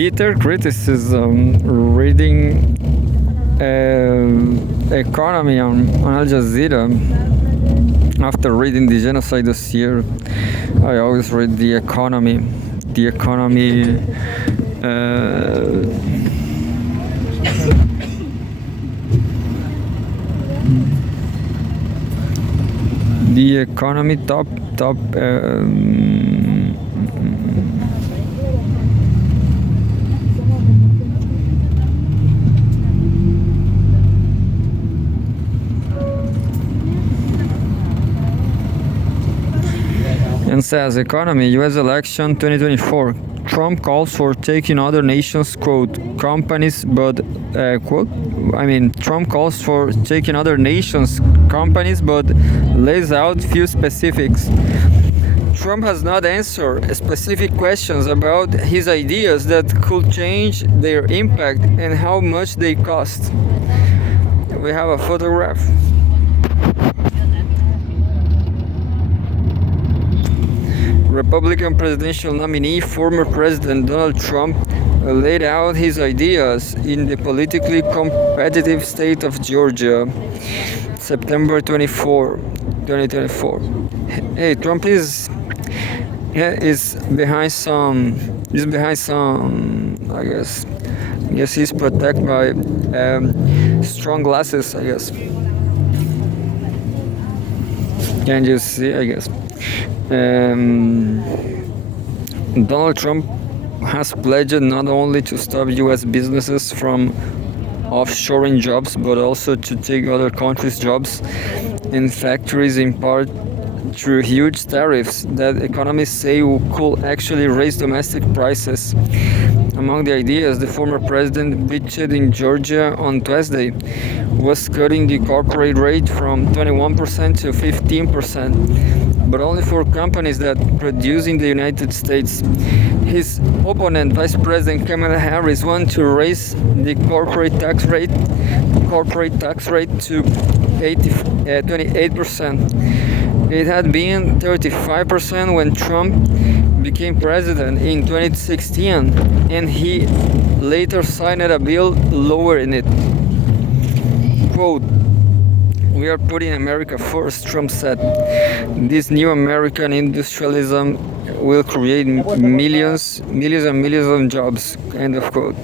bitter criticism reading economy on Al Jazeera. After reading the genocide dossier, I always read the economy. The economy. The economy top. And says economy US election 2024. Trump calls for taking other nations quote companies but quote Trump calls for taking other nations companies but lays out few specifics. Trump has not answered specific questions about his ideas that could change their impact and how much they cost. We have a photograph. Republican presidential nominee, former President Donald Trump, laid out his ideas in the politically competitive state of Georgia, September 24, 2024. Hey, Trump is behind some. I guess he's protected by strong glasses. I guess. Can you see? I guess. Donald Trump has pledged not only to stop U.S. businesses from offshoring jobs, but also to take other countries' jobs and factories in part through huge tariffs that economists say could actually raise domestic prices. Among the ideas the former president pitched in Georgia on Tuesday was cutting the corporate rate from 21% to 15%, but only for companies that produce in the United States. His opponent, Vice President Kamala Harris, wanted to raise the corporate tax rate to 28%. It had been 35% when Trump became president in 2016, and he later signed a bill lowering it. Quote, "We are putting America first," Trump said. "This new American industrialism will create millions and millions of jobs," end of quote.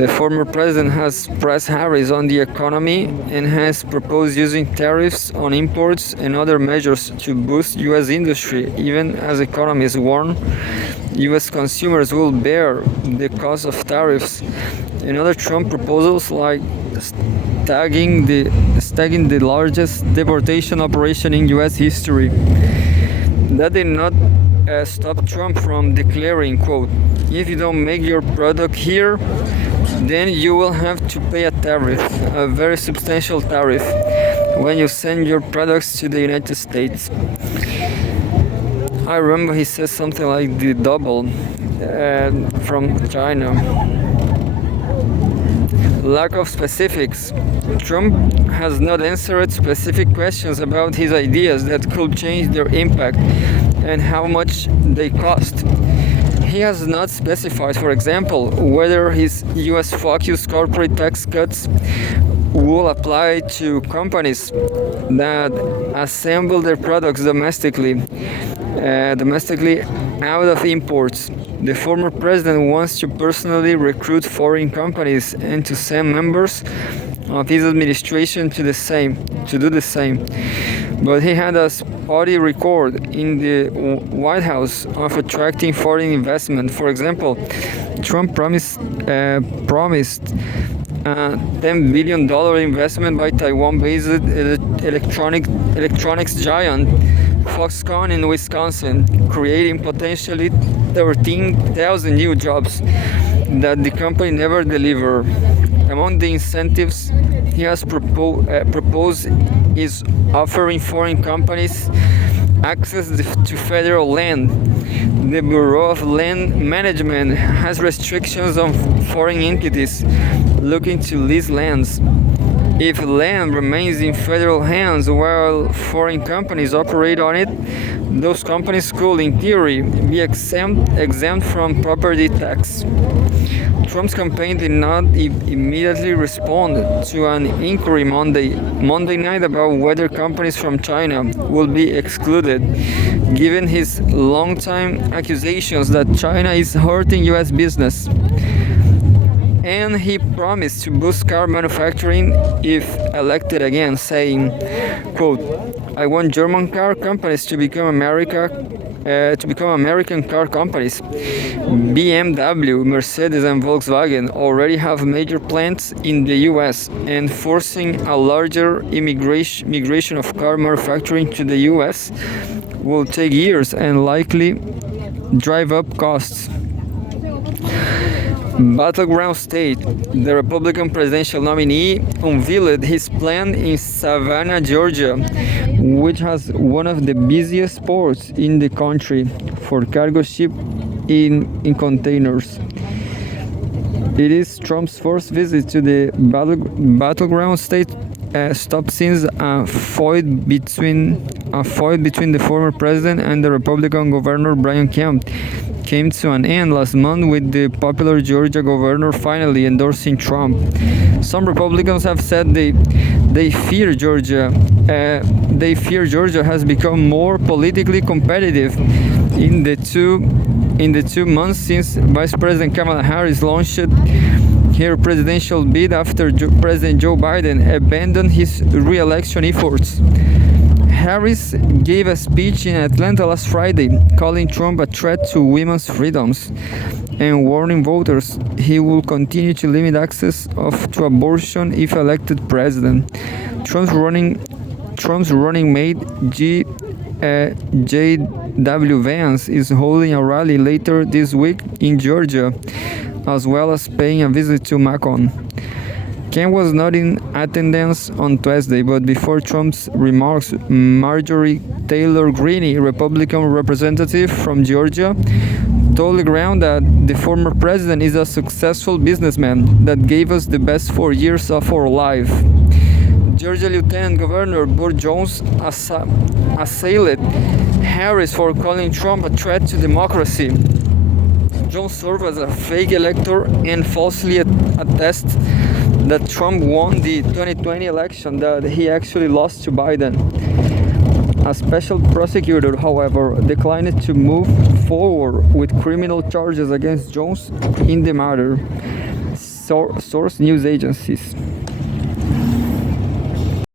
The former president has pressed Harris on the economy and has proposed using tariffs on imports and other measures to boost U.S. industry, even as economists warn U.S. consumers will bear the cost of tariffs. And other Trump proposals like stagging the largest deportation operation in U.S. history. That did not stop Trump from declaring, quote, "If you don't make your product here, then you will have to pay a tariff, a very substantial tariff, when you send your products to the United States." I remember he said something like the double from China. Lack of specifics. Trump has not answered specific questions about his ideas that could change their impact and how much they cost. He has not specified, for example, whether his US-focused corporate tax cuts will apply to companies that assemble their products domestically out of imports. The former president wants to personally recruit foreign companies and to send members of his administration to do the same. But he had a spotty record in the White House of attracting foreign investment. For example, Trump promised a $10 billion investment by Taiwan-based electronics giant Foxconn in Wisconsin, creating potentially 13,000 new jobs that the company never delivered. Among the incentives he has proposed is offering foreign companies access to federal land. The Bureau of Land Management has restrictions on foreign entities looking to lease lands. If land remains in federal hands while foreign companies operate on it, those companies could, in theory, be exempt from property tax. Trump's campaign did not immediately respond to an inquiry Monday night about whether companies from China will be excluded, given his long-time accusations that China is hurting U.S. business. And he promised to boost car manufacturing if elected again, saying, quote, "I want German car companies to become American car companies. BMW, Mercedes, and Volkswagen already have major plants in the US, and forcing a larger migration of car manufacturing to the US will take years and likely drive up costs." Battleground State, the Republican presidential nominee, unveiled his plan in Savannah, Georgia, which has one of the busiest ports in the country for cargo shipped in containers. It is Trump's first visit to the Battleground State, stopped since a fight between the former president and the Republican governor Brian Kemp came to an end last month, with the popular Georgia governor finally endorsing Trump. Some Republicans have said they fear Georgia has become more politically competitive in the 2 months since Vice President Kamala Harris launched her presidential bid after President Joe Biden abandoned his re-election efforts. Harris gave a speech in Atlanta last Friday, calling Trump a threat to women's freedoms and warning voters he will continue to limit access to abortion if elected president. Trump's running mate J.W. Vance is holding a rally later this week in Georgia, as well as paying a visit to Macon. Kemp was not in attendance on Tuesday, but before Trump's remarks, Marjorie Taylor Greene, Republican representative from Georgia, told the ground that the former president is a successful businessman that gave us the best 4 years of our life. Georgia Lieutenant Governor Burt Jones assailed Harris for calling Trump a threat to democracy. Jones served as a fake elector and falsely attested that Trump won the 2020 election that he actually lost to Biden. A special prosecutor, however, declined to move forward with criminal charges against Jones in the matter, source news agencies.